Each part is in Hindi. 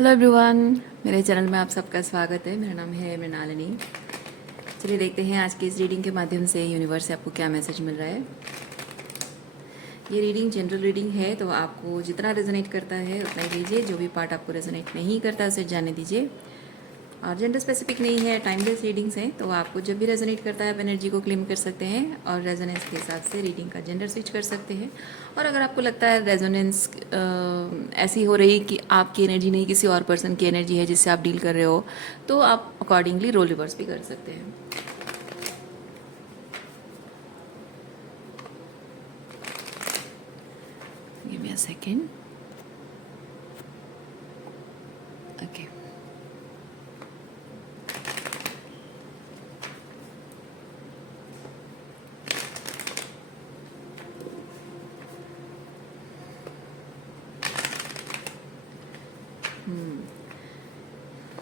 हेलो एवरीवन, मेरे चैनल में आप सबका स्वागत है। मेरा नाम है मृणालिनी। चलिए देखते हैं आज की इस रीडिंग के माध्यम से यूनिवर्स से आपको क्या मैसेज मिल रहा है। ये रीडिंग जनरल रीडिंग है, तो आपको जितना रेजोनेट करता है उतना ही लीजिए। जो भी पार्ट आपको रेजोनेट नहीं करता उसे जाने दीजिए। और जेंडर स्पेसिफिक नहीं है, टाइमलेस रीडिंग्स हैं, तो आपको जब भी रेजोनेट करता है आप एनर्जी को क्लेम कर सकते हैं और रेजोनेंस के हिसाब से रीडिंग का जेंडर स्विच कर सकते हैं। और अगर आपको लगता है रेजोनेंस ऐसी हो रही कि आपकी एनर्जी नहीं किसी और पर्सन की एनर्जी है जिससे आप डील कर रहे हो, तो आप अकॉर्डिंगली रोल रिवर्स भी कर सकते हैं। Give me a second. Okay,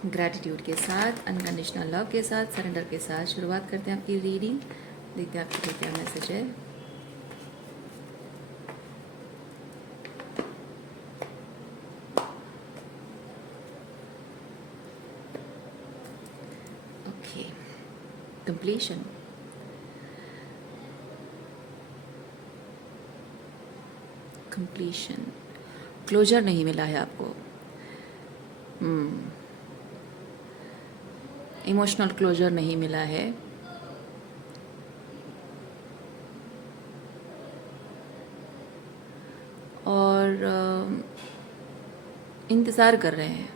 gratitude के साथ, अनकंडीशनल लव के साथ, सरेंडर के साथ शुरुआत करते हैं आपकी रीडिंग। देखते हैं आपके लिए क्या मैसेज है। Okay, completion. कंप्लीशन, क्लोजर नहीं मिला है आपको। इमोशनल क्लोजर नहीं मिला है। और इंतज़ार कर रहे हैं,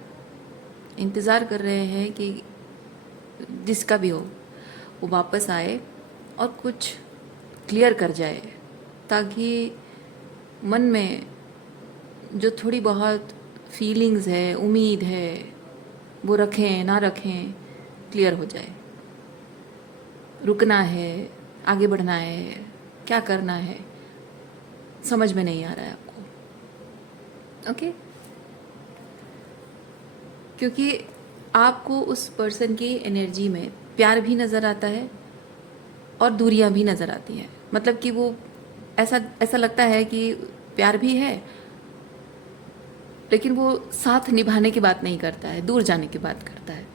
इंतज़ार कर रहे हैं कि जिसका भी हो वो वापस आए और कुछ क्लियर कर जाए, ताकि मन में जो थोड़ी बहुत फीलिंग्स है, उम्मीद है, वो रखें ना रखें, क्लियर हो जाए। रुकना है, आगे बढ़ना है, क्या करना है समझ में नहीं आ रहा है आपको। ओके, क्योंकि आपको उस पर्सन की एनर्जी में प्यार भी नज़र आता है और दूरियां भी नज़र आती हैं। मतलब कि वो ऐसा ऐसा लगता है कि प्यार भी है, लेकिन वो साथ निभाने की बात नहीं करता है, दूर जाने की बात करता है।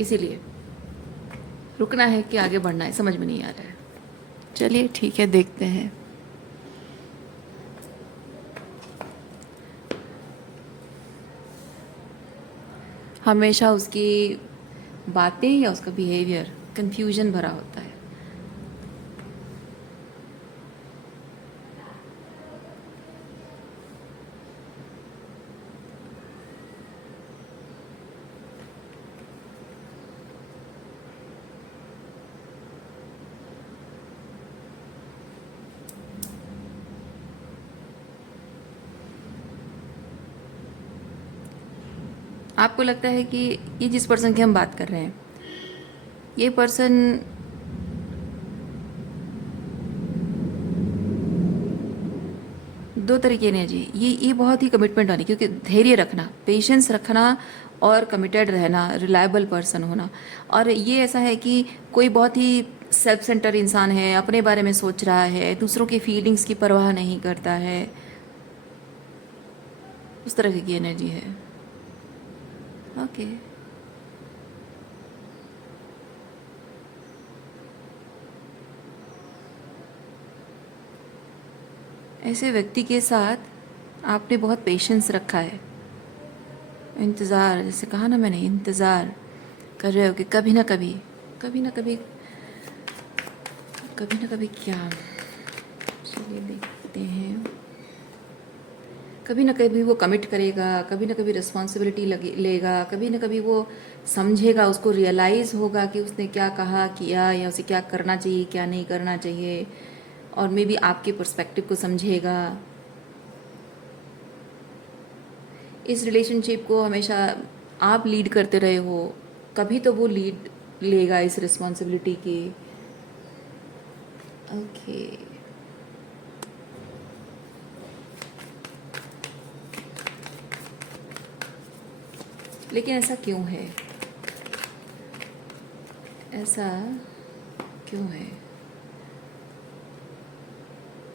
इसीलिए रुकना है कि आगे बढ़ना है समझ में नहीं आ रहा है। चलिए ठीक है, देखते हैं। हमेशा उसकी बातें या उसका बिहेवियर कंफ्यूजन भरा होता है। आपको लगता है कि ये जिस पर्सन की हम बात कर रहे हैं, ये पर्सन दो तरह की एनर्जी, ये बहुत ही कमिटमेंट वाली, क्योंकि धैर्य रखना, पेशेंस रखना और कमिटेड रहना, रिलायबल पर्सन होना। और ये ऐसा है कि कोई बहुत ही सेल्फ सेंटर इंसान है, अपने बारे में सोच रहा है, दूसरों की फीलिंग्स की परवाह नहीं करता है, उस तरह की एनर्जी है। ओके, ऐसे व्यक्ति के साथ आपने बहुत पेशेंस रखा है। इंतज़ार, जैसे कहा ना मैंने, इंतज़ार कर रहे हो कि कभी ना कभी, कभी ना कभी, कभी ना कभी क्या। चलिए देखते हैं। कभी ना कभी वो कमिट करेगा, कभी ना कभी रिस्पॉन्सिबिलिटी लेगा, कभी ना कभी वो समझेगा, उसको रियलाइज़ होगा कि उसने क्या कहा किया, या उसे क्या करना चाहिए क्या नहीं करना चाहिए, और मे बी आपके पर्सपेक्टिव को समझेगा। इस रिलेशनशिप को हमेशा आप लीड करते रहे हो, कभी तो वो लीड लेगा इस रिस्पॉन्सिबिलिटी की। ओके, लेकिन ऐसा क्यों है? ऐसा क्यों है?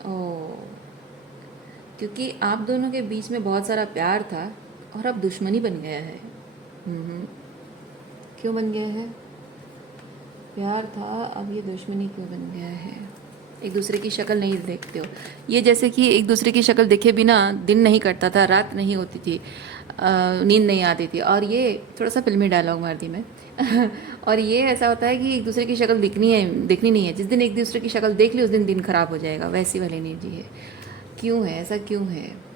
ओ, क्योंकि आप दोनों के बीच में बहुत सारा प्यार था, और अब दुश्मनी बन गया है। क्यों बन गया है? प्यार था, अब ये दुश्मनी क्यों बन गया है? एक दूसरे की शक्ल नहीं देखते हो। ये जैसे कि एक दूसरे की शक्ल देखे बिना दिन नहीं कटता था, रात नहीं होती थी, नींद नहीं आती थी। और ये थोड़ा सा फिल्मी डायलॉग मार दी मैं और ये ऐसा होता है कि एक दूसरे की शक्ल देखनी नहीं है। जिस दिन एक दूसरे की शक्ल देख ली उस दिन खराब हो जाएगा, वैसी वाली एनर्जी है। क्यों है ऐसा, क्यों है?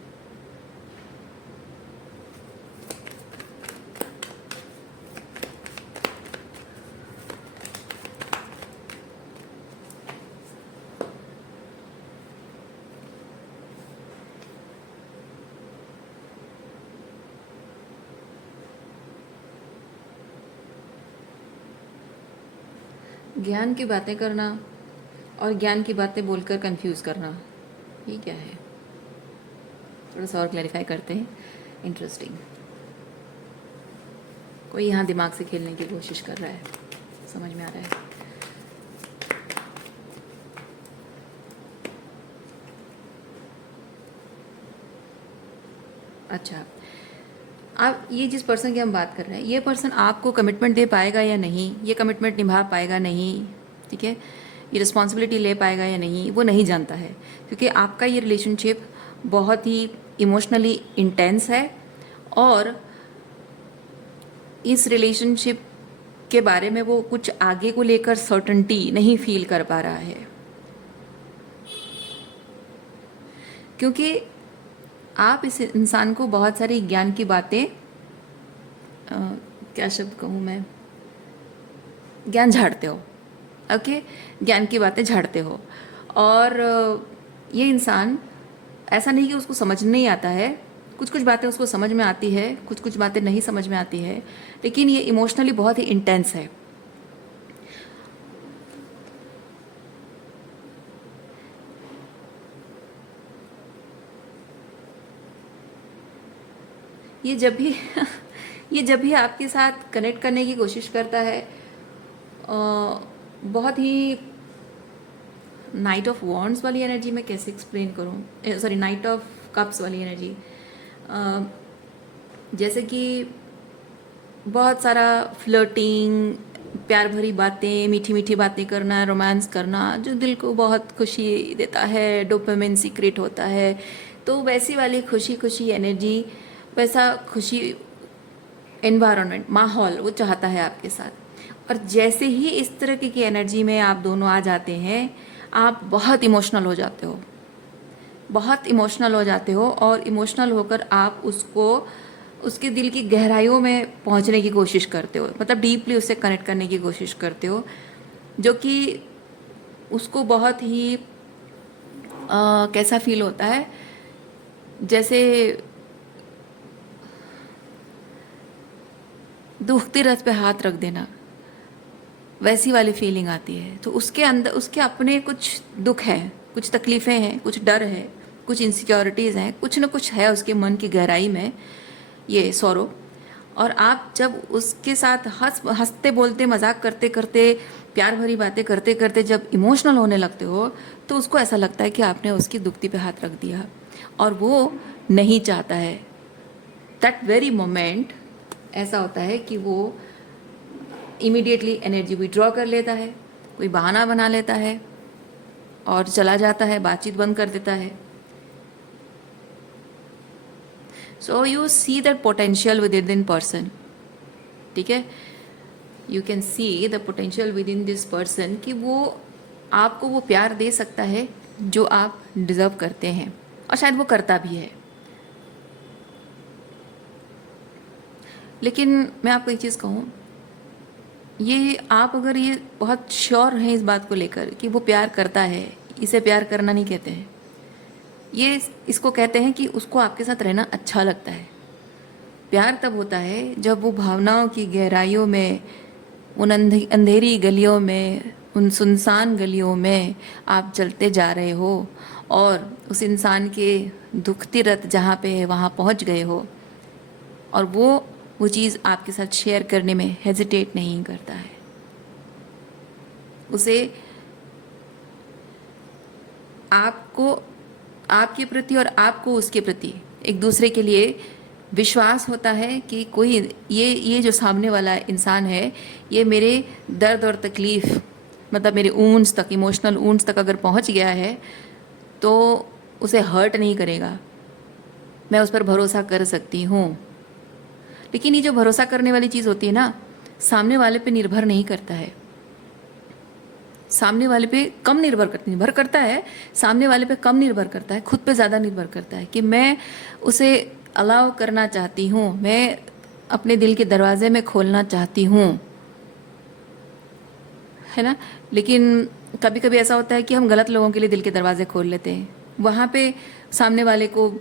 ज्ञान की बातें करना और ज्ञान की बातें बोलकर कंफ्यूज करना, ये क्या है? थोड़ा सा और क्लैरिफाई करते हैं। इंटरेस्टिंग। कोई यहाँ दिमाग से खेलने की कोशिश कर रहा है, समझ में आ रहा है। अच्छा, आप ये जिस पर्सन की हम बात कर रहे हैं, ये पर्सन आपको कमिटमेंट दे पाएगा या नहीं, ये कमिटमेंट निभा पाएगा नहीं, ठीक है, ये रिस्पॉन्सिबिलिटी ले पाएगा या नहीं, वो नहीं जानता है। क्योंकि आपका ये रिलेशनशिप बहुत ही इमोशनली इंटेंस है और इस रिलेशनशिप के बारे में वो कुछ आगे को लेकर सर्टेनिटी नहीं फील कर पा रहा है। क्योंकि आप इस इंसान को बहुत सारी ज्ञान की बातें, क्या शब्द कहूँ मैं, ज्ञान झाड़ते हो। ओके, ज्ञान की बातें झाड़ते हो। और ये इंसान, ऐसा नहीं कि उसको समझ नहीं आता है, कुछ कुछ बातें उसको समझ में आती है, कुछ कुछ बातें नहीं समझ में आती है, लेकिन ये इमोशनली बहुत ही इंटेंस है। ये जब भी ये जब भी आपके साथ कनेक्ट करने की कोशिश करता है, बहुत ही नाइट ऑफ वॉन्ड्स वाली एनर्जी, मैं कैसे एक्सप्लेन करूँ, सॉरी, नाइट ऑफ कप्स वाली एनर्जी, जैसे कि बहुत सारा फ्लर्टिंग, प्यार भरी बातें, मीठी मीठी बातें करना, रोमांस करना, जो दिल को बहुत खुशी देता है, डोपामिन सीक्रेट होता है। तो वैसी वाली खुशी खुशी एनर्जी, वैसा खुशी एनवायरनमेंट, माहौल वो चाहता है आपके साथ। और जैसे ही इस तरह की एनर्जी में आप दोनों आ जाते हैं, आप बहुत इमोशनल हो जाते हो, बहुत इमोशनल हो जाते हो। और इमोशनल होकर आप उसको, उसके दिल की गहराइयों में पहुंचने की कोशिश करते हो, मतलब डीपली उससे कनेक्ट करने की कोशिश करते हो, जो कि उसको बहुत ही कैसा फील होता है, जैसे दुखती रथ पे हाथ रख देना, वैसी वाली फीलिंग आती है। तो उसके अंदर उसके अपने कुछ दुख हैं, कुछ तकलीफ़ें हैं, कुछ डर है, कुछ इनसिक्योरिटीज़ हैं, कुछ न कुछ है उसके मन की गहराई में, ये सौरव। और आप जब उसके साथ हंसते बोलते मजाक करते करते, प्यार भरी बातें करते करते जब इमोशनल होने लगते हो, तो उसको ऐसा लगता है कि आपने उसकी दुखती पे हाथ रख दिया, और वो नहीं चाहता है। दैट वेरी मोमेंट ऐसा होता है कि वो इमीडिएटली एनर्जी विड्रॉ कर लेता है, कोई बहाना बना लेता है और चला जाता है, बातचीत बंद कर देता है। So you see that potential with in person, ठीक है, you can see the potential with in this person, कि वो आपको वो प्यार दे सकता है जो आप डिजर्व करते हैं, और शायद वो करता भी है। लेकिन मैं आपको एक चीज़ कहूँ, ये आप अगर ये बहुत श्योर हैं इस बात को लेकर कि वो प्यार करता है, इसे प्यार करना नहीं कहते हैं, ये इसको कहते हैं कि उसको आपके साथ रहना अच्छा लगता है। प्यार तब होता है जब वो भावनाओं की गहराइयों में, उन अंधेरी गलियों में, उन सुनसान गलियों में आप चलते जा रहे हो और उस इंसान के दुखती रत जहाँ पे है वहाँ पहुँच गए हो, और वो चीज़ आपके साथ शेयर करने में हेजिटेट नहीं करता है। उसे आपको, आपके प्रति और आपको उसके प्रति एक दूसरे के लिए विश्वास होता है कि कोई ये जो सामने वाला इंसान है, ये मेरे दर्द और तकलीफ़, मतलब मेरे ऊंस तक, इमोशनल ऊंस तक अगर पहुंच गया है तो उसे हर्ट नहीं करेगा, मैं उस पर भरोसा कर सकती हूँ। लेकिन ये जो भरोसा करने वाली चीज़ होती है ना, सामने वाले पे निर्भर नहीं करता है, सामने वाले पे कम निर्भर करता है, सामने वाले पे कम निर्भर करता है, खुद पे ज़्यादा निर्भर करता है कि मैं उसे अलाउ करना चाहती हूँ, मैं अपने दिल के दरवाजे में खोलना चाहती हूँ, है ना। लेकिन कभी कभी ऐसा होता है कि हम गलत लोगों के लिए दिल के दरवाजे खोल लेते हैं, वहाँ पे सामने वाले को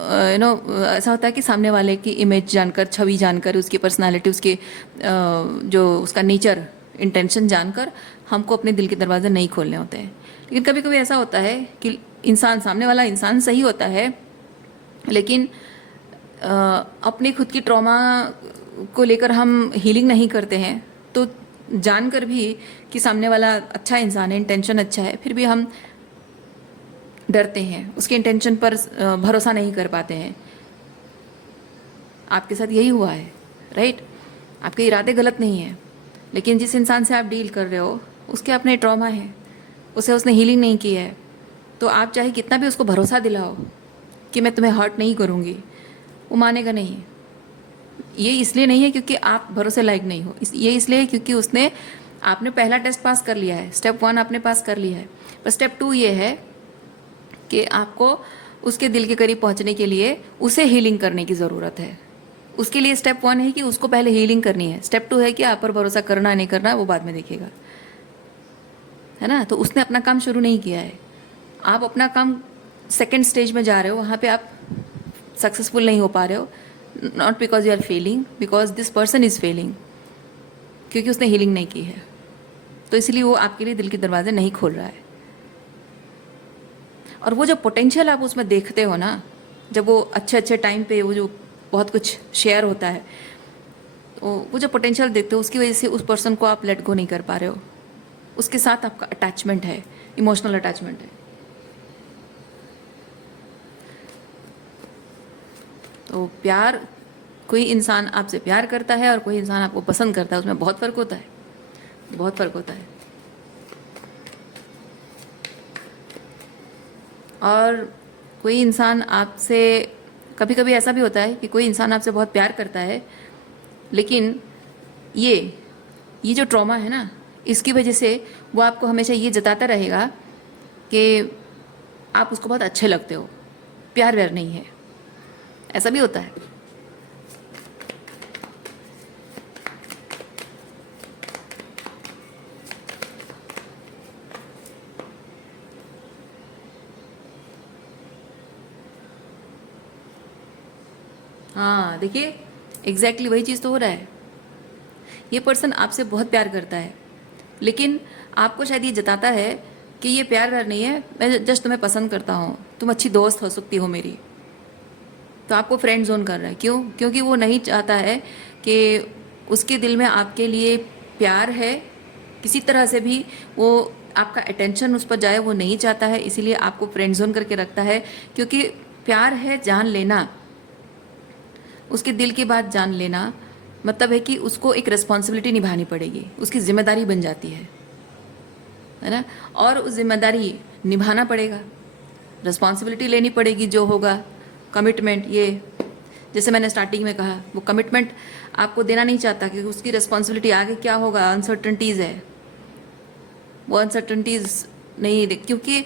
ऐसा होता है कि सामने वाले की इमेज जानकर, छवि जानकर, उसकी पर्सनालिटी, उसके जो उसका नेचर, इंटेंशन जानकर हमको अपने दिल के दरवाजे नहीं खोलने होते हैं। लेकिन कभी कभी ऐसा होता है कि इंसान, सामने वाला इंसान सही होता है, लेकिन अपने खुद की ट्रॉमा को लेकर हम हीलिंग नहीं करते हैं, तो जानकर भी कि सामने वाला अच्छा इंसान है, इंटेंशन अच्छा है, फिर भी हम डरते हैं, उसके इंटेंशन पर भरोसा नहीं कर पाते हैं। आपके साथ यही हुआ है, राइट। आपके इरादे गलत नहीं है, लेकिन जिस इंसान से आप डील कर रहे हो उसके अपने ट्रॉमा है, उसे उसने हीलिंग नहीं की है, तो आप चाहे कितना भी उसको भरोसा दिलाओ कि मैं तुम्हें हर्ट नहीं करूँगी, वो मानेगा नहीं। ये इसलिए नहीं है क्योंकि आप भरोसे लायक नहीं हो, ये इसलिए है क्योंकि उसने, आपने पहला टेस्ट पास कर लिया है, स्टेप 1 आपने पास कर लिया है, पर स्टेप 2 ये है कि आपको उसके दिल के करीब पहुंचने के लिए उसे हीलिंग करने की ज़रूरत है। उसके लिए स्टेप 1 है कि उसको पहले हीलिंग करनी है, स्टेप 2 है कि आप पर भरोसा करना नहीं करना वो बाद में देखेगा, है ना। तो उसने अपना काम शुरू नहीं किया है, आप अपना काम सेकेंड स्टेज में जा रहे हो, वहाँ पे आप सक्सेसफुल नहीं हो पा रहे हो, not because you are failing, because this person is failing, क्योंकि उसने हीलिंग नहीं की है, तो इसलिए वो आपके लिए दिल के दरवाजे नहीं खोल रहा है। और वो जो पोटेंशियल आप उसमें देखते हो ना, जब वो अच्छे अच्छे टाइम पे वो जो बहुत कुछ शेयर होता है, वो जो पोटेंशियल देखते हो, उसकी वजह से उस पर्सन को आप लेट गो नहीं कर पा रहे हो, उसके साथ आपका अटैचमेंट है, इमोशनल अटैचमेंट है। तो प्यार, कोई इंसान आपसे प्यार करता है और कोई इंसान आपको पसंद करता है, उसमें बहुत फ़र्क होता है, बहुत फ़र्क होता है। और कोई इंसान आपसे, कभी कभी ऐसा भी होता है कि कोई इंसान आपसे बहुत प्यार करता है, लेकिन ये जो ट्रॉमा है ना, इसकी वजह से वो आपको हमेशा ये जताता रहेगा कि आप उसको बहुत अच्छे लगते हो, प्यार व्यार नहीं है। ऐसा भी होता है। हाँ देखिए, एग्जैक्टली वही चीज़ तो हो रहा है। ये पर्सन आपसे बहुत प्यार करता है, लेकिन आपको शायद ये जताता है कि ये प्यार व्यार नहीं है, मैं जस्ट तुम्हें पसंद करता हूँ, तुम अच्छी दोस्त हो सकती हो मेरी। तो आपको फ्रेंड जोन कर रहा है, क्यों? क्योंकि वो नहीं चाहता है कि उसके दिल में आपके लिए प्यार है, किसी तरह से भी वो आपका अटेंशन उस पर जाए, वो नहीं चाहता है, इसीलिए आपको फ्रेंड जोन करके रखता है। क्योंकि प्यार है जान लेना, उसके दिल की बात जान लेना, मतलब है कि उसको एक रिस्पॉन्सिबिलिटी निभानी पड़ेगी, उसकी जिम्मेदारी बन जाती है ना। और उस जिम्मेदारी निभाना पड़ेगा, रिस्पॉन्सिबिलिटी लेनी पड़ेगी, जो होगा कमिटमेंट। ये जैसे मैंने स्टार्टिंग में कहा, वो कमिटमेंट आपको देना नहीं चाहता क्योंकि उसकी रिस्पॉन्सिबिलिटी आगे क्या होगा, अनसर्टनटीज़ है, वो अनसर्टनटीज़ नहीं क्योंकि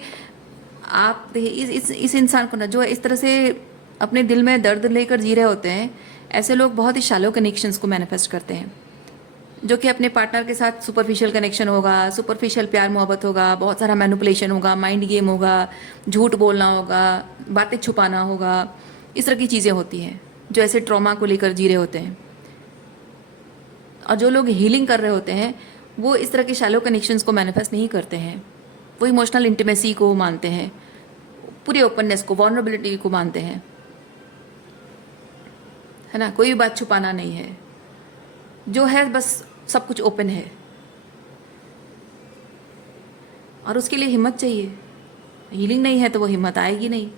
आप इस इंसान को ना, जो इस तरह से अपने दिल में दर्द लेकर जी रहे होते हैं, ऐसे लोग बहुत ही शालो कनेक्शंस को मैनिफेस्ट करते हैं, जो कि अपने पार्टनर के साथ सुपरफिशियल कनेक्शन होगा, सुपरफिशियल प्यार मोहब्बत होगा, बहुत सारा मैनिपुलेशन होगा, माइंड गेम होगा, झूठ बोलना होगा, बातें छुपाना होगा, इस तरह की चीज़ें होती हैं जो ऐसे ट्रॉमा को लेकर जी रहे होते हैं। और जो लोग हीलिंग कर रहे होते हैं वो इस तरह के शैलो कनेक्शंस को मैनिफेस्ट नहीं करते हैं, वो इमोशनल इंटीमेसी को मानते हैं, पूरी ओपननेस को, वॉल्नरेबिलिटी को मानते हैं, है ना। कोई भी बात छुपाना नहीं है, जो है बस सब कुछ ओपन है। और उसके लिए हिम्मत चाहिए, हीलिंग नहीं है तो वो हिम्मत आएगी नहीं।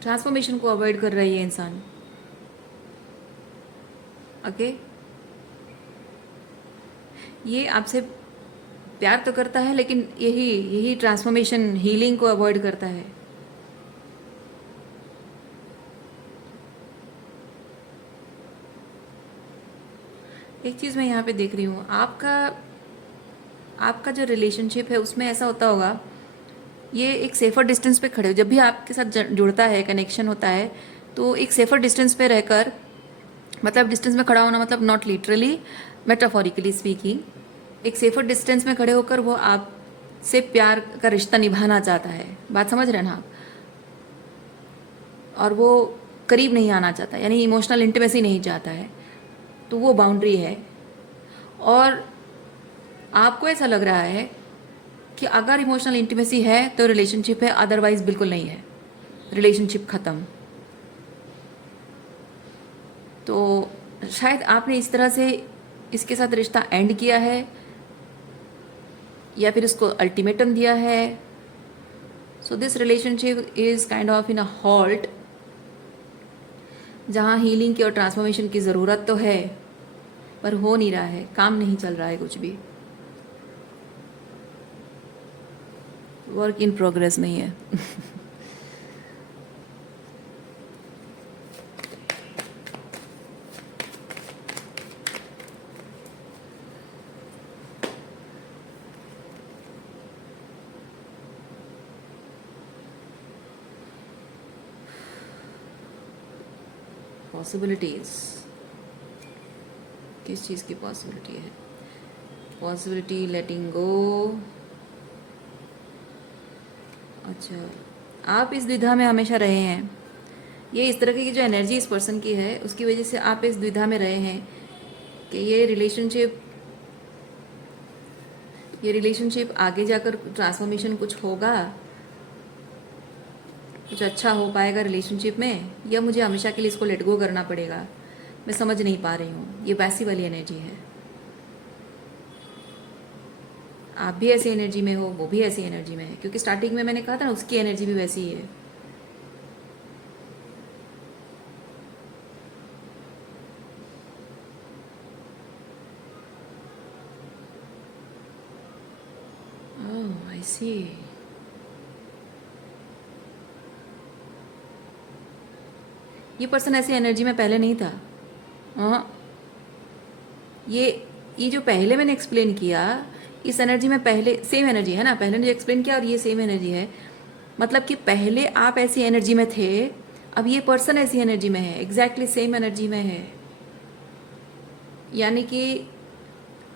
ट्रांसफॉर्मेशन को अवॉइड कर रहा है ये इंसान। ओके, ये आपसे प्यार तो करता है लेकिन यही यही ट्रांसफॉर्मेशन हीलिंग को अवॉइड करता है। एक चीज़ मैं यहाँ पे देख रही हूँ, आपका जो रिलेशनशिप है उसमें ऐसा होता होगा, ये एक सेफर डिस्टेंस पे खड़े हो, जब भी आपके साथ जुड़ता है, कनेक्शन होता है, तो एक सेफर डिस्टेंस पे रहकर, मतलब डिस्टेंस में खड़ा होना मतलब नॉट लिटरली, मेटाफोरिकली स्पीकिंग, एक सेफर डिस्टेंस में खड़े होकर वो आपसे प्यार का रिश्ता निभाना चाहता है। बात समझ रहे हैं ना आप? और वो करीब नहीं आना चाहता, यानी इमोशनल इंटीमेसी नहीं चाहता है, तो वो बाउंड्री है। और आपको ऐसा लग रहा है कि अगर इमोशनल इंटीमेसी है तो रिलेशनशिप है, अदरवाइज बिल्कुल नहीं है, रिलेशनशिप ख़त्म। तो शायद आपने इस तरह से इसके साथ रिश्ता एंड किया है, या फिर इसको अल्टीमेटम दिया है। So this relationship is kind of in a halt, जहाँ हीलिंग की और ट्रांसफॉर्मेशन की ज़रूरत तो है पर हो नहीं रहा है, काम नहीं चल रहा है कुछ भी, वर्क इन प्रोग्रेस नहीं है। पॉसिबिलिटीज, किस चीज़ की पॉसिबिलिटी है? पॉसिबिलिटी लेटिंग गो। अच्छा, आप इस द्विधा में हमेशा रहे हैं, ये इस तरह की जो एनर्जी इस पर्सन की है उसकी वजह से आप इस द्विधा में रहे हैं कि ये रिलेशनशिप आगे जाकर ट्रांसफॉर्मेशन कुछ होगा, कुछ अच्छा हो पाएगा रिलेशनशिप में, या मुझे हमेशा के लिए इसको लेट गो करना पड़ेगा। मैं समझ नहीं पा रही हूँ, ये वैसी वाली एनर्जी है। आप भी ऐसी एनर्जी में हो, वो भी ऐसी एनर्जी में है, क्योंकि स्टार्टिंग में मैंने कहा था ना उसकी एनर्जी भी वैसी ही है। ओह आई सी। ये पर्सन ऐसी एनर्जी में पहले नहीं था। हाँ, ये जो पहले मैंने एक्सप्लेन किया, इस एनर्जी में पहले सेम एनर्जी है ना, पहले ने जो एक्सप्लेन किया और ये सेम एनर्जी है, मतलब कि पहले आप ऐसी एनर्जी में थे, अब ये पर्सन ऐसी एनर्जी में है, एग्जैक्टली सेम एनर्जी में है। यानी कि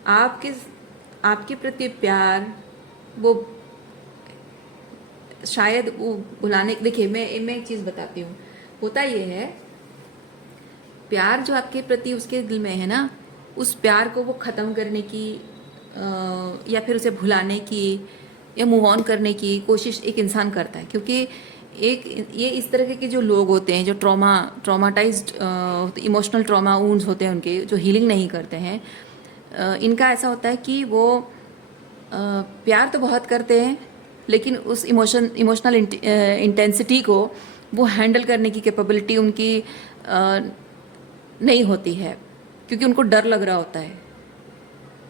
आपके प्रति प्यार वो शायद वो भुलाने, देखिए मैं एक चीज़ बताती हूँ, होता ये है, प्यार जो आपके प्रति उसके दिल में है ना, उस प्यार को वो ख़त्म करने की या फिर उसे भुलाने की या मूव ऑन करने की कोशिश एक इंसान करता है, क्योंकि ये इस तरह के जो लोग होते हैं जो ट्रॉमाटाइज्ड इमोशनल ट्रॉमा वुंड्स होते हैं उनके, जो हीलिंग नहीं करते हैं, इनका ऐसा होता है कि वो प्यार तो बहुत करते हैं लेकिन उस इमोशनल इंटेंसिटी को वो हैंडल करने की कैपेबिलिटी उनकी नहीं होती है, क्योंकि उनको डर लग रहा होता है।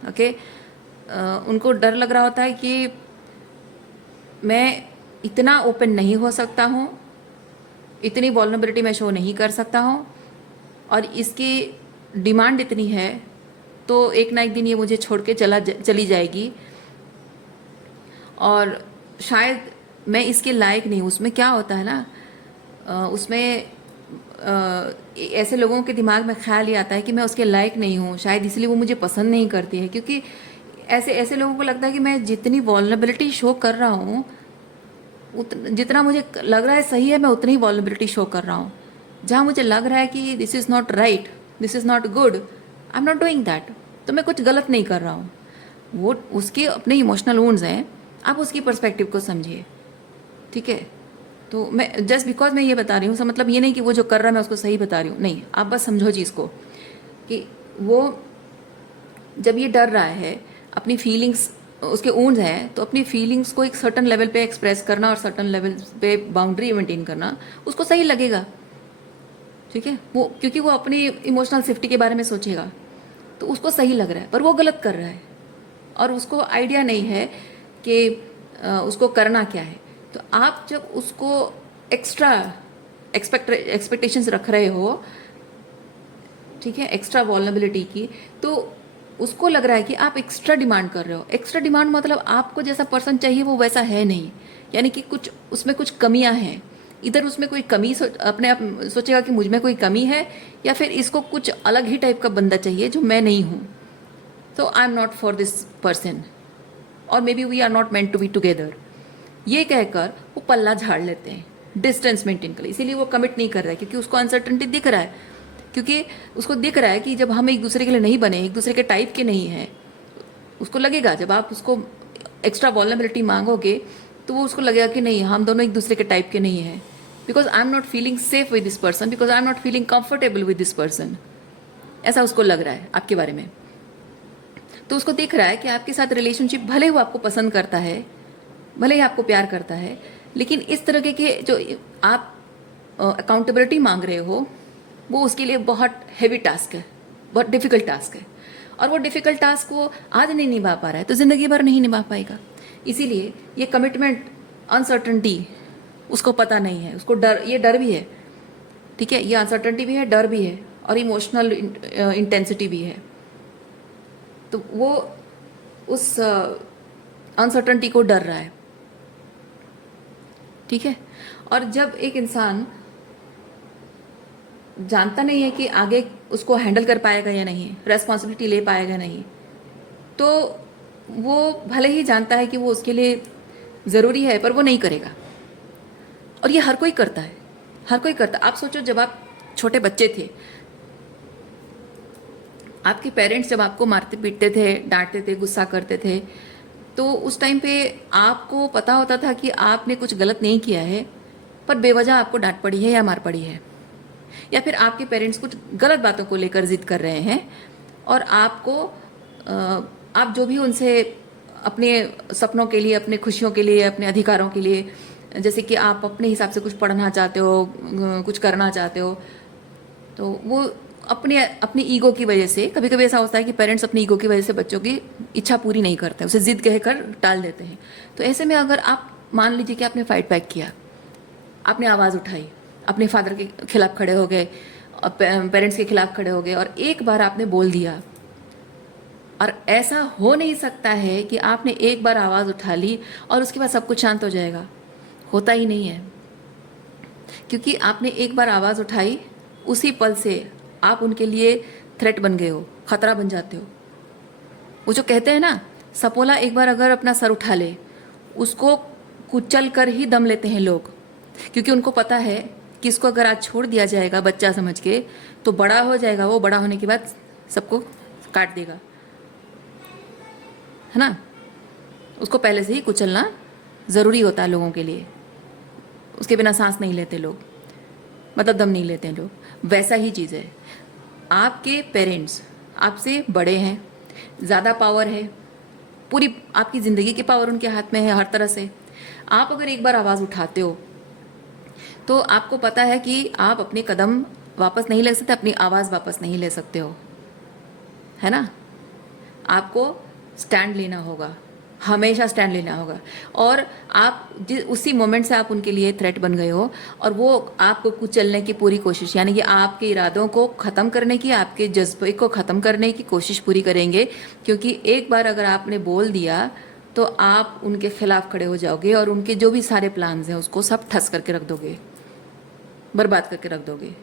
ओके, उनको डर लग रहा होता है कि मैं इतना ओपन नहीं हो सकता हूँ, इतनी वल्नरेबिलिटी मैं शो नहीं कर सकता हूँ, और इसकी डिमांड इतनी है तो एक ना एक दिन ये मुझे छोड़ के चली जाएगी, और शायद मैं इसके लायक नहीं हूँ। उसमें क्या होता है ना, उसमें ऐसे लोगों के दिमाग में ख्याल ये आता है कि मैं उसके लायक नहीं हूँ, शायद इसलिए वो मुझे पसंद नहीं करती है, क्योंकि ऐसे लोगों को लगता है कि मैं जितनी वल्नरेबिलिटी शो कर रहा हूँ, जितना मुझे लग रहा है सही है, मैं उतनी वल्नरेबिलिटी शो कर रहा हूँ। जहाँ मुझे लग रहा है कि this is not right, this is not good, I am not doing that, तो मैं कुछ गलत नहीं कर रहा हूँ। वो उसके अपने इमोशनल वुंड्स हैं, आप उसकी पर्सपेक्टिव को समझिए, ठीक है? तो मैं जस्ट बिकॉज मैं ये बता रही हूँ, उसका मतलब ये नहीं कि वो जो कर रहा है मैं उसको सही बता रही हूँ, नहीं, आप बस समझो चीज़ को कि वो जब ये डर रहा है अपनी फीलिंग्स उसके ऊंड हैं, तो अपनी फीलिंग्स को एक सर्टन लेवल पे एक्सप्रेस करना और सर्टन लेवल पे बाउंड्री मेंटेन करना उसको सही लगेगा। ठीक है, वो क्योंकि वो अपनी इमोशनल सेफ्टी के बारे में सोचेगा, तो उसको सही लग रहा है, पर वो गलत कर रहा है और उसको आइडिया नहीं है कि उसको करना क्या है। तो आप जब उसको एक्स्ट्रा एक्सपेक्टेशंस रख रहे हो, ठीक है, एक्स्ट्रा वॉल्नरेबिलिटी की, तो उसको लग रहा है कि आप एक्स्ट्रा डिमांड कर रहे हो। एक्स्ट्रा डिमांड मतलब आपको जैसा पर्सन चाहिए वो वैसा है नहीं, यानी कि कुछ उसमें कुछ कमियां हैं। इधर उसमें कोई कमी अपने आप सोचेगा कि मुझ में कोई कमी है, या फिर इसको कुछ अलग ही टाइप का बंदा चाहिए जो मैं नहीं हूँ, तो I am not for this person, और maybe we are not meant to be together. ये कहकर वो पल्ला झाड़ लेते हैं, डिस्टेंस मेंटेन कर, इसीलिए वो कमिट नहीं कर रहा है, क्योंकि उसको अनसर्टेनिटी दिख रहा है, क्योंकि उसको दिख रहा है कि जब हम एक दूसरे के लिए नहीं बने, एक दूसरे के टाइप के नहीं हैं, उसको लगेगा जब आप उसको एक्स्ट्रा वॉल्नरेबिलिटी मांगोगे तो वो उसको लगेगा कि नहीं, हम दोनों एक दूसरे के टाइप के नहीं हैं, because I am not feeling safe with this person, because I am not feeling comfortable with this person. ऐसा उसको लग रहा है आपके बारे में। तो उसको दिख रहा है कि आपके साथ रिलेशनशिप, भले वो आपको पसंद करता है, भले ही आपको प्यार करता है, लेकिन इस तरह के जो आप अकाउंटेबिलिटी मांग रहे हो वो उसके लिए बहुत हैवी टास्क है, बहुत डिफिकल्ट टास्क है, और वो डिफिकल्ट टास्क वो आज नहीं निभा पा रहा है तो ज़िंदगी भर नहीं निभा पाएगा। इसीलिए ये कमिटमेंट अनसर्टनटी उसको पता नहीं है, उसको डर, ये डर भी है, ठीक है, ये अनसर्टनटी भी है, डर भी है, और इमोशनल इंटेंसिटी भी है। तो वो उस अनसर्टनटी को डर रहा है, ठीक है। और जब एक इंसान जानता नहीं है कि आगे उसको हैंडल कर पाएगा या नहीं, रेस्पॉन्सिबिलिटी ले पाएगा नहीं, तो वो भले ही जानता है कि वो उसके लिए ज़रूरी है, पर वो नहीं करेगा। और ये हर कोई करता है, हर कोई करता। आप सोचो, जब आप छोटे बच्चे थे, आपके पेरेंट्स जब आपको मारते पीटते थे, डांटते थे, गुस्सा करते थे, तो उस टाइम पे आपको पता होता था कि आपने कुछ गलत नहीं किया है, पर बेवजह आपको डांट पड़ी है या मार पड़ी है, या फिर आपके पेरेंट्स कुछ गलत बातों को लेकर जिद कर रहे हैं, और आपको आप जो भी उनसे अपने सपनों के लिए, अपने खुशियों के लिए, अपने अधिकारों के लिए, जैसे कि आप अपने हिसाब से कुछ पढ़ना चाहते हो, कुछ करना चाहते हो, तो वो अपनी ईगो की वजह से, कभी कभी ऐसा होता है कि पेरेंट्स अपनी ईगो की वजह से बच्चों की इच्छा पूरी नहीं करते, उसे जिद कहकर टाल देते हैं। तो ऐसे में अगर आप मान लीजिए कि आपने फाइट बैक किया, आपने आवाज़ उठाई, अपने फादर के खिलाफ खड़े हो गए, पेरेंट्स के खिलाफ खड़े हो गए, और एक बार आपने बोल दिया, और ऐसा हो नहीं सकता है कि आपने एक बार आवाज़ उठा ली और उसके बाद सब कुछ शांत हो जाएगा, होता ही नहीं है। क्योंकि आपने एक बार आवाज़ उठाई, उसी पल से आप उनके लिए थ्रेट बन गए हो, खतरा बन जाते हो। वो जो कहते हैं ना, सपोला एक बार अगर अपना सर उठा ले, उसको कुचल कर ही दम लेते हैं लोग, क्योंकि उनको पता है कि इसको अगर आज छोड़ दिया जाएगा बच्चा समझ के, तो बड़ा हो जाएगा, वो बड़ा होने के बाद सबको काट देगा, है ना। उसको पहले से ही कुचलना ज़रूरी होता है लोगों के लिए, उसके बिना सांस नहीं लेते लोग, मतलब दम नहीं लेते हैं लोग। वैसा ही चीज़ है, आपके पेरेंट्स आपसे बड़े हैं, ज़्यादा पावर है, पूरी आपकी ज़िंदगी की पावर उनके हाथ में है हर तरह से। आप अगर एक बार आवाज़ उठाते हो तो आपको पता है कि आप अपने कदम वापस नहीं ले सकते, अपनी आवाज़ वापस नहीं ले सकते हो, है ना। आपको स्टैंड लेना होगा, हमेशा स्टैंड लेना होगा। और आप उसी मोमेंट से आप उनके लिए थ्रेट बन गए हो, और वो आपको कुचलने की पूरी कोशिश, यानी कि आपके इरादों को ख़त्म करने की, आपके जज्बे को ख़त्म करने की कोशिश पूरी करेंगे। क्योंकि एक बार अगर आपने बोल दिया तो आप उनके खिलाफ खड़े हो जाओगे, और उनके जो भी सारे प्लान्स हैं उसको सब ठस करके रख दोगे, बर्बाद करके रख दोगे,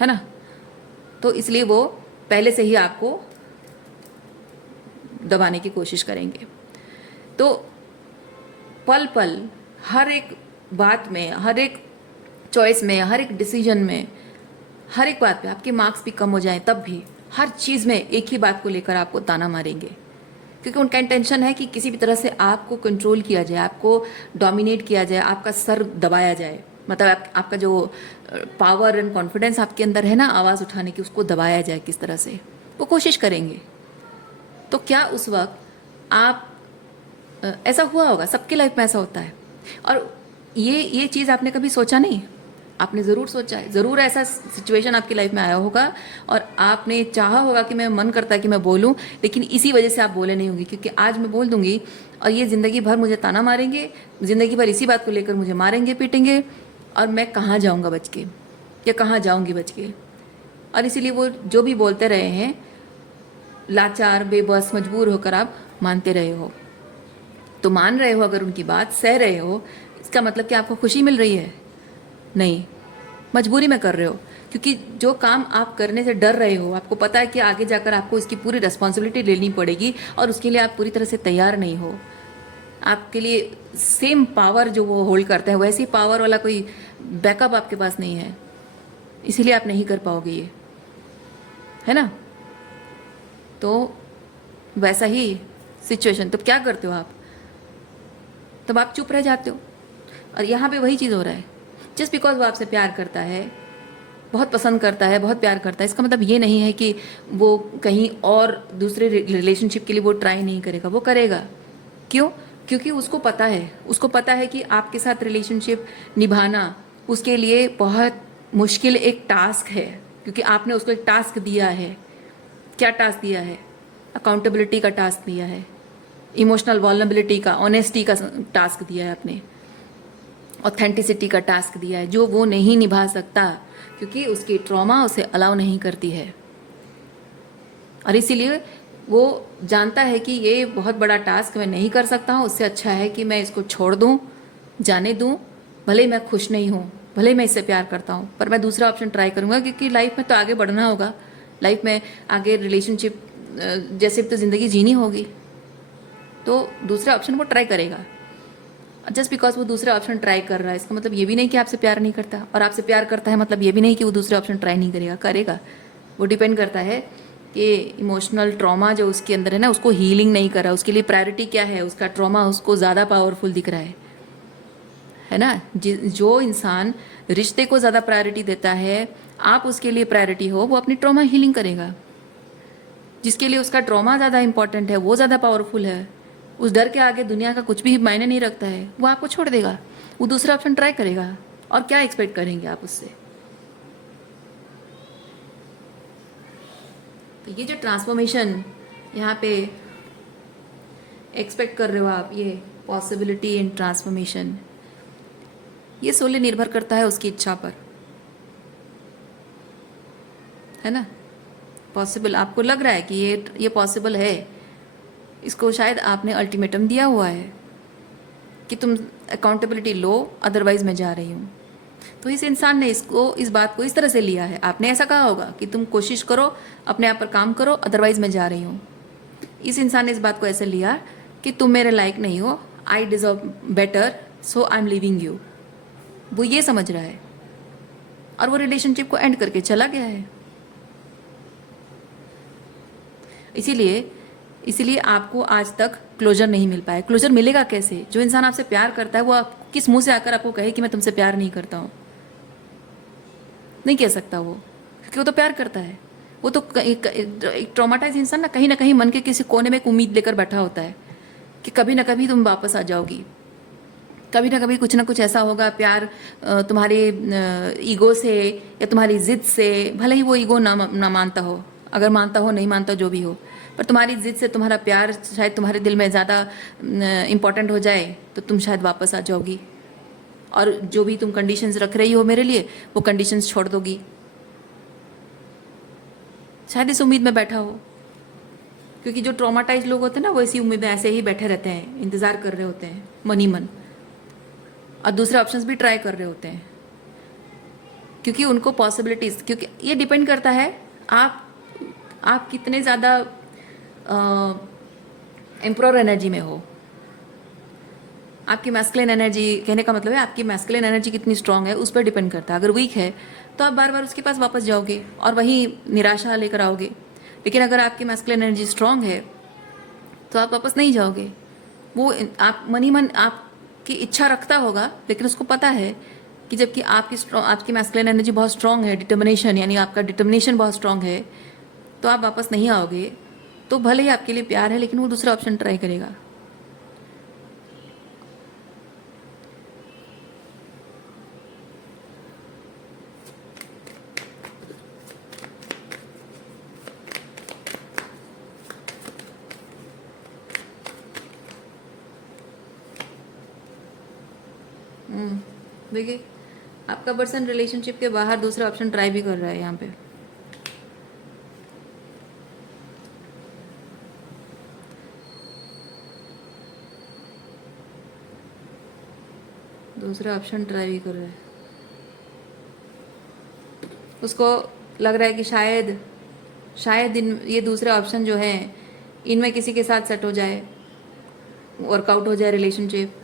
है ना। तो इसलिए वो पहले से ही आपको दबाने की कोशिश करेंगे। तो पल पल, हर एक बात में, हर एक चॉइस में, हर एक डिसीजन में, हर एक बात पे आपके मार्क्स भी कम हो जाएं तब भी हर चीज़ में एक ही बात को लेकर आपको ताना मारेंगे, क्योंकि उनका इंटेंशन है कि किसी भी तरह से आपको कंट्रोल किया जाए, आपको डोमिनेट किया जाए, आपका सर दबाया जाए, मतलब आपका जो पावर एंड कॉन्फिडेंस आपके अंदर है ना आवाज़ उठाने की, उसको दबाया जाए किस तरह से, वो कोशिश करेंगे। तो क्या उस वक्त आप ऐसा हुआ होगा, सबके लाइफ में ऐसा होता है। और ये चीज़ आपने कभी सोचा नहीं? आपने ज़रूर सोचा है, ज़रूर ऐसा सिचुएशन आपकी लाइफ में आया होगा और आपने चाहा होगा कि मैं मन करता है कि मैं बोलूं, लेकिन इसी वजह से आप बोले नहीं होंगे, क्योंकि आज मैं बोल दूंगी और ये ज़िंदगी भर मुझे ताना मारेंगे, ज़िंदगी भर इसी बात को लेकर मुझे मारेंगे पीटेंगे, और मैं कहाँ जाऊँगा बच के, या कहाँ जाऊँगी बच के। और इसीलिए वो जो भी बोलते रहे हैं, लाचार बेबस मजबूर होकर आप मानते रहे हो। तो मान रहे हो अगर उनकी बात, सह रहे हो, इसका मतलब कि आपको खुशी मिल रही है? नहीं, मजबूरी में कर रहे हो, क्योंकि जो काम आप करने से डर रहे हो, आपको पता है कि आगे जाकर आपको इसकी पूरी रिस्पॉन्सिबिलिटी लेनी पड़ेगी और उसके लिए आप पूरी तरह से तैयार नहीं हो। आपके लिए सेम पावर जो वो होल्ड करते हैं, वैसी पावर वाला कोई बैकअप आपके पास नहीं है, इसीलिए आप नहीं कर पाओगे ये, है ना? तो वैसा ही सिचुएशन, तो क्या करते हो आप? तब आप चुप रह जाते हो। और यहाँ पे वही चीज़ हो रहा है, जस्ट बिकॉज वो आपसे प्यार करता है, बहुत पसंद करता है, बहुत प्यार करता है, इसका मतलब ये नहीं है कि वो कहीं और दूसरे रिलेशनशिप के लिए वो ट्राई नहीं करेगा, वो करेगा। क्यों? क्योंकि उसको पता है कि आपके साथ रिलेशनशिप निभाना उसके लिए बहुत मुश्किल एक टास्क है, क्योंकि आपने उसको एक टास्क दिया है। क्या टास्क दिया है? अकाउंटेबिलिटी का टास्क दिया है, इमोशनल वल्नरेबिलिटी का, ऑनेस्टी का टास्क दिया है आपने, ऑथेंटिसिटी का टास्क दिया है, जो वो नहीं निभा सकता क्योंकि उसकी ट्रॉमा उसे अलाउ नहीं करती है। और इसीलिए वो जानता है कि ये बहुत बड़ा टास्क मैं नहीं कर सकता हूँ, उससे अच्छा है कि मैं इसको छोड़ दूँ, जाने दूँ, भले मैं खुश नहीं हूँ, भले मैं इससे प्यार करता हूँ, पर मैं दूसरा ऑप्शन ट्राई करूँगा, क्योंकि लाइफ में तो आगे बढ़ना होगा, लाइफ में आगे रिलेशनशिप जैसे तो ज़िंदगी जीनी होगी, तो दूसरा ऑप्शन वो ट्राई करेगा। जस्ट बिकॉज वो दूसरा ऑप्शन ट्राई कर रहा है, इसका मतलब ये भी नहीं कि आपसे प्यार नहीं करता, और आपसे प्यार करता है मतलब ये भी नहीं कि वो दूसरा ऑप्शन ट्राई नहीं करेगा, करेगा। वो डिपेंड करता है कि इमोशनल ट्रॉमा जो उसके अंदर है ना, उसको हीलिंग नहीं कर रहा, उसके लिए प्रायोरिटी क्या है, उसका ट्रॉमा उसको ज़्यादा पावरफुल दिख रहा है ना? जो इंसान रिश्ते को ज़्यादा प्रायोरिटी देता है, आप उसके लिए प्रायोरिटी हो, वो अपनी ट्रॉमा हीलिंग करेगा। जिसके लिए उसका ट्रॉमा ज़्यादा इंपॉर्टेंट है, वो ज़्यादा पावरफुल है, उस डर के आगे दुनिया का कुछ भी मायने नहीं रखता है, वो आपको छोड़ देगा, वो दूसरा ऑप्शन ट्राई करेगा। और क्या एक्सपेक्ट करेंगे आप उससे? तो ये जो ट्रांसफॉर्मेशन यहाँ पे एक्सपेक्ट कर रहे हो आप, ये पॉसिबिलिटी इन ट्रांसफॉर्मेशन, ये सोले निर्भर करता है उसकी इच्छा पर, है ना? पॉसिबल आपको लग रहा है कि ये पॉसिबल है, इसको शायद आपने अल्टीमेटम दिया हुआ है कि तुम अकाउंटेबिलिटी लो, अदरवाइज मैं जा रही हूँ। तो इस इंसान ने इस बात को इस तरह से लिया है। आपने ऐसा कहा होगा कि तुम कोशिश करो, अपने आप पर काम करो, अदरवाइज मैं जा रही हूँ। इस इंसान ने इस बात को ऐसे लिया कि तुम मेरे लायक नहीं हो, I deserve better, so I am living you. वो ये समझ रहा है और वो रिलेशनशिप को एंड करके चला गया है। इसीलिए आपको आज तक क्लोजर नहीं मिल पाया। क्लोजर मिलेगा कैसे? जो इंसान आपसे प्यार करता है वो किस मुंह से आकर आपको कहे कि मैं तुमसे प्यार नहीं करता हूँ? नहीं कह सकता वो, क्योंकि वो तो प्यार करता है। वो तो एक ट्रॉमाटाइज इंसान ना कहीं मन के किसी कोने में एक उम्मीद लेकर बैठा होता है कि कभी ना कभी तुम वापस आ जाओगी, कभी ना कभी कुछ ना कुछ ऐसा होगा। प्यार तुम्हारे ईगो से या तुम्हारी जिद से, भले ही वो ईगो ना मानता हो, अगर मानता हो नहीं मानता जो भी हो, पर तुम्हारी जिद से तुम्हारा प्यार शायद तुम्हारे दिल में ज़्यादा इम्पोर्टेंट हो जाए, तो तुम शायद वापस आ जाओगी और जो भी तुम कंडीशंस रख रही हो मेरे लिए, वो कंडीशंस छोड़ दोगी। शायद इस उम्मीद में बैठा हो, क्योंकि जो ट्रॉमाटाइज लोग होते हैं ना, वो इसी उम्मीद में ऐसे ही बैठे रहते हैं, इंतज़ार कर रहे होते हैं मन ही मन, और दूसरे ऑप्शंस भी ट्राई कर रहे होते हैं, क्योंकि उनको पॉसिबिलिटीज़, क्योंकि ये डिपेंड करता है आप कितने ज़्यादा एम्प्रोर एनर्जी में हो। आपकी मैस्कुलिन एनर्जी, कहने का मतलब है आपकी मैस्कुलिन एनर्जी कितनी स्ट्रांग है, उस पर डिपेंड करता है। अगर वीक है तो आप बार बार उसके पास वापस जाओगे और वही निराशा लेकर आओगे। लेकिन अगर आपकी मैस्कुलिन एनर्जी स्ट्रांग है तो आप वापस नहीं जाओगे। वो आप मन ही मन आपकी इच्छा रखता होगा, लेकिन उसको पता है कि जबकि आपकी मैस्कुलिन एनर्जी बहुत स्ट्रांग है, डिटर्मिनेशन, यानी आपका डिटर्मिनेशन बहुत स्ट्रांग है, तो आप वापस नहीं आओगे। तो भले ही आपके लिए प्यार है, लेकिन वो दूसरा ऑप्शन ट्राई करेगा। देखिए आपका पर्सन रिलेशनशिप के बाहर दूसरा ऑप्शन ट्राई भी कर रहा है। यहाँ पे दूसरा ऑप्शन ट्राई भी कर रहा है। उसको लग रहा है कि शायद ये दूसरा ऑप्शन जो है इनमें किसी के साथ सेट हो जाए, वर्कआउट हो जाए रिलेशनशिप।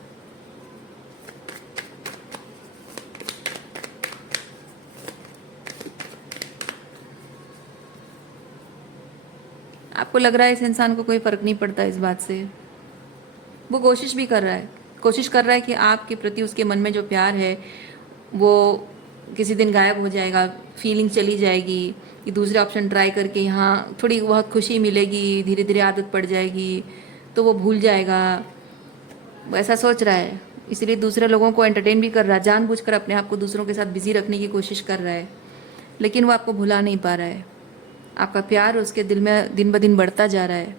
आपको लग रहा है इस इंसान को कोई फ़र्क नहीं पड़ता इस बात से। वो कोशिश भी कर रहा है, कोशिश कर रहा है कि आपके प्रति उसके मन में जो प्यार है वो किसी दिन गायब हो जाएगा, फीलिंग चली जाएगी। कि दूसरे ऑप्शन ट्राई करके यहाँ थोड़ी बहुत खुशी मिलेगी, धीरे धीरे आदत पड़ जाएगी तो वो भूल जाएगा, वो ऐसा सोच रहा है। इसलिए दूसरे लोगों को एंटरटेन भी कर रहा है, जानबूझकर अपने आप को दूसरों के साथ बिजी रखने की कोशिश कर रहा है, लेकिन वो आपको भुला नहीं पा रहा है। आपका प्यार उसके दिल में दिन ब दिन बढ़ता जा रहा है।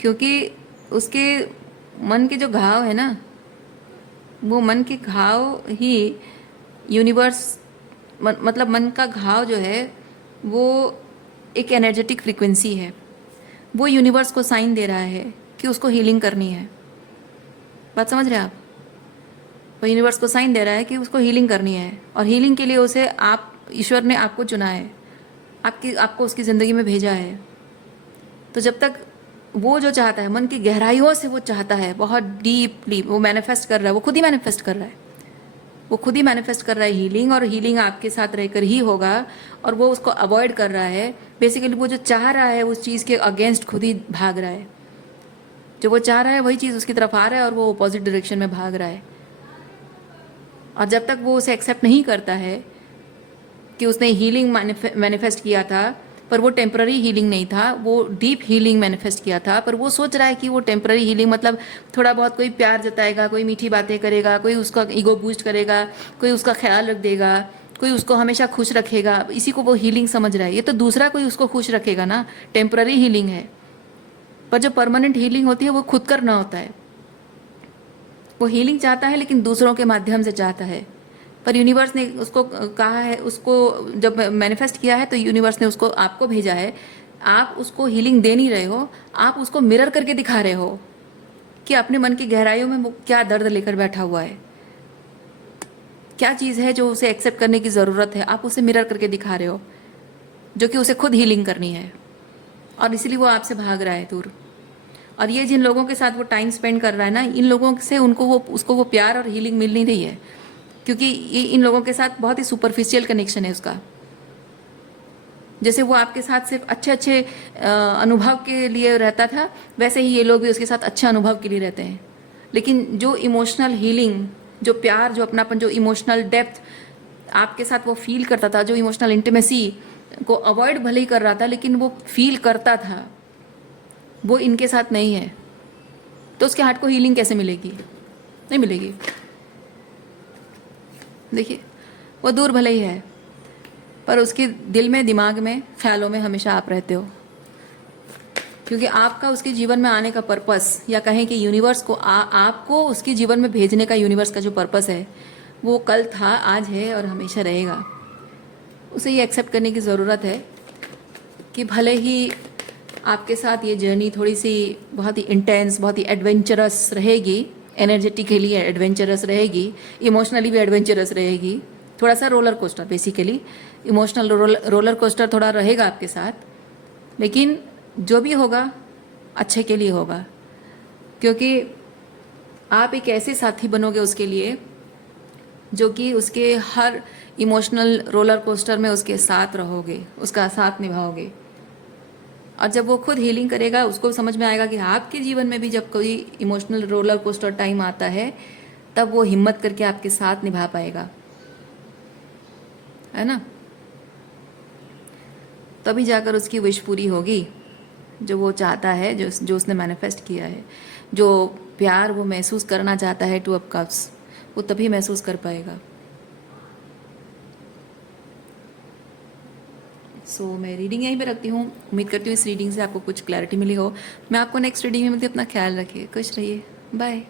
क्योंकि उसके मन के जो घाव है ना, वो मन के घाव ही यूनिवर्स मतलब मन का घाव जो है वो एक एनर्जेटिक फ्रीक्वेंसी है। वो यूनिवर्स को साइन दे रहा है कि उसको हीलिंग करनी है। बात समझ रहे हैं आप? वो यूनिवर्स को साइन दे रहा है कि उसको हीलिंग करनी है, और हीलिंग के लिए उसे ईश्वर ने आपको चुना है, आपको उसकी ज़िंदगी में भेजा है। तो जब तक वो जो चाहता है, मन की गहराइयों से वो चाहता है, बहुत डीपली वो मैनिफेस्ट कर रहा है, वो खुद ही मैनिफेस्ट कर रहा है, वो खुद ही मैनिफेस्ट कर रहा है हीलिंग, और हीलिंग आपके साथ रहकर ही होगा। और वो उसको अवॉइड कर रहा है। बेसिकली वो जो चाह रहा है उस चीज़ के अगेंस्ट खुद ही भाग रहा है। जो वो चाह रहा है वही चीज़ उसकी तरफ आ रहा है और वो अपोजिट डायरेक्शन में भाग रहा है। और जब तक वो उसे एक्सेप्ट नहीं करता है कि उसने हीलिंग मैनिफेस्ट किया था, पर वो टेम्प्ररी हीलिंग नहीं था, वो डीप हीलिंग मैनिफेस्ट किया था, पर वो सोच रहा है कि वो टेम्प्ररी हीलिंग मतलब थोड़ा बहुत कोई प्यार जताएगा, कोई मीठी बातें करेगा, कोई उसका ईगो बूस्ट करेगा, कोई उसका ख्याल रख देगा, कोई उसको हमेशा खुश रखेगा, इसी को वो हीलिंग समझ रहा है। ये तो दूसरा कोई उसको खुश रखेगा ना, टेम्प्ररी हीलिंग है। पर जो परमानेंट हीलिंग होती है वो खुद करना होता है। वो हीलिंग चाहता है लेकिन दूसरों के माध्यम से चाहता है। पर यूनिवर्स ने उसको कहा है, उसको जब मैनिफेस्ट किया है तो यूनिवर्स ने उसको आपको भेजा है। आप उसको हीलिंग दे नहीं रहे हो, आप उसको मिरर करके दिखा रहे हो कि अपने मन की गहराइयों में वो क्या दर्द लेकर बैठा हुआ है, क्या चीज़ है जो उसे एक्सेप्ट करने की ज़रूरत है। आप उसे मिरर करके दिखा रहे हो, जो कि उसे खुद हीलिंग करनी है, और इसलिए वो आपसे भाग रहा है दूर। और ये जिन लोगों के साथ वो टाइम स्पेंड कर रहा है ना, इन लोगों से उसको वो प्यार और हीलिंग मिल नहीं रही है, क्योंकि ये इन लोगों के साथ बहुत ही सुपरफिशियल कनेक्शन है उसका। जैसे वो आपके साथ सिर्फ अच्छे अनुभव के लिए रहता था, वैसे ही ये लोग भी उसके साथ अच्छे अनुभव के लिए रहते हैं। लेकिन जो इमोशनल हीलिंग, जो प्यार, जो अपनापन, जो इमोशनल डेप्थ आपके साथ वो फील करता था, जो इमोशनल इंटीमेसी को अवॉइड भले ही कर रहा था लेकिन वो फील करता था, वो इनके साथ नहीं है। तो उसके हार्ट को हीलिंग कैसे मिलेगी? नहीं मिलेगी। देखिए वो दूर भले ही है, पर उसके दिल में, दिमाग में, ख्यालों में हमेशा आप रहते हो। क्योंकि आपका उसके जीवन में आने का पर्पस, या कहें कि यूनिवर्स को आपको उसके जीवन में भेजने का यूनिवर्स का जो पर्पस है, वो कल था, आज है और हमेशा रहेगा। उसे ये एक्सेप्ट करने की ज़रूरत है कि भले ही आपके साथ ये जर्नी थोड़ी सी बहुत ही इंटेंस, बहुत ही एडवेंचरस रहेगी, एनर्जेटिकली एडवेंचरस रहेगी, इमोशनली भी एडवेंचरस रहेगी, थोड़ा सा roller coaster, basically emotional roller coaster थोड़ा रहेगा आपके साथ, लेकिन जो भी होगा अच्छे के लिए होगा। क्योंकि आप एक ऐसे साथी बनोगे उसके लिए जो कि उसके हर इमोशनल रोलर कोस्टर में उसके साथ रहोगे, उसका साथ निभाओगे। और जब वो खुद हीलिंग करेगा, उसको समझ में आएगा कि आपके जीवन में भी जब कोई इमोशनल रोलर कोस्टर टाइम आता है, तब वो हिम्मत करके आपके साथ निभा पाएगा, है ना? तभी जाकर उसकी विश पूरी होगी, जो वो चाहता है, जो उसने मैनिफेस्ट किया है। जो प्यार वो महसूस करना चाहता है, 2 ऑफ कप्स, वो तभी महसूस कर पाएगा। सो मैं रीडिंग यहीं पे रखती हूँ। उम्मीद करती हूँ इस रीडिंग से आपको कुछ क्लैरिटी मिली हो। मैं आपको नेक्स्ट रीडिंग में मिलती हूँ। अपना ख्याल रखिए, खुश रहिए, बाय।